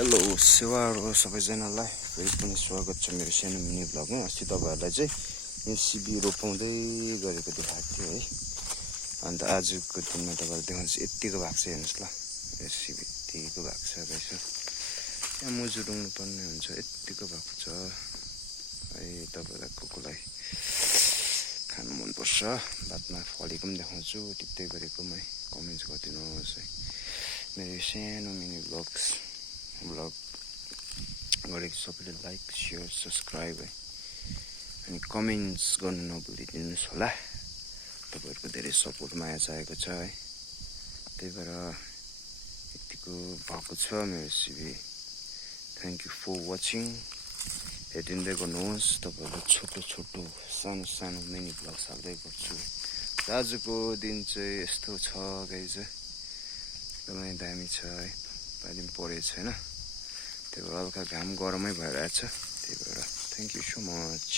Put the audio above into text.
Hello सेवाहरू सबैजनालाई फेरि पनि स्वागत छ मेरो सानो मिनी ब्लगमा। अस्ति तपाईँहरूलाई चाहिँ एसिबी रोपाउँदै गरेको देखाएको थियो है। अन्त आजको दिनमा तपाईँलाई देखाउँछु यत्तिको भएको छ। हेर्नुहोस् ल, एसिबी यत्तिको भएको छ रहेछ। यहाँ मुजुरुङ्नु पर्ने हुन्छ, यत्तिको भएको छ है। तपाईँलाई कोलाई खानु मनपर्छ बादमा फलेको पनि देखाउँछु, टिप्दै गरेको है। कमेन्ट्स गरिदिनुहोस् है। मेरो सानो मिनी ब्लग गरेको सबैले लाइक सेयर सब्सक्राइब है, अनि कमेन्ट्स गर्नु नभुलिदिनुहोस् होला। तपाईँहरूको धेरै सपोर्ट माया चाहिएको छ है। त्यही भएर यतिको भएको छ मेरो CV. Thank you for watching. हेरिदिँदै गर्नुहोस्। तपाईँहरूलाई छोटो छोटो सानो सानो मिनी ब्लग्स हाल्दै गर्छु। आजको दिन चाहिँ यस्तो छ गाइज, एकदमै दामी छ है। पानी पनि परेको छैन, त्यही भएर हल्का घाम गरमै भइरहेछ। त्यही भएर थ्याङ्क यू सो मच।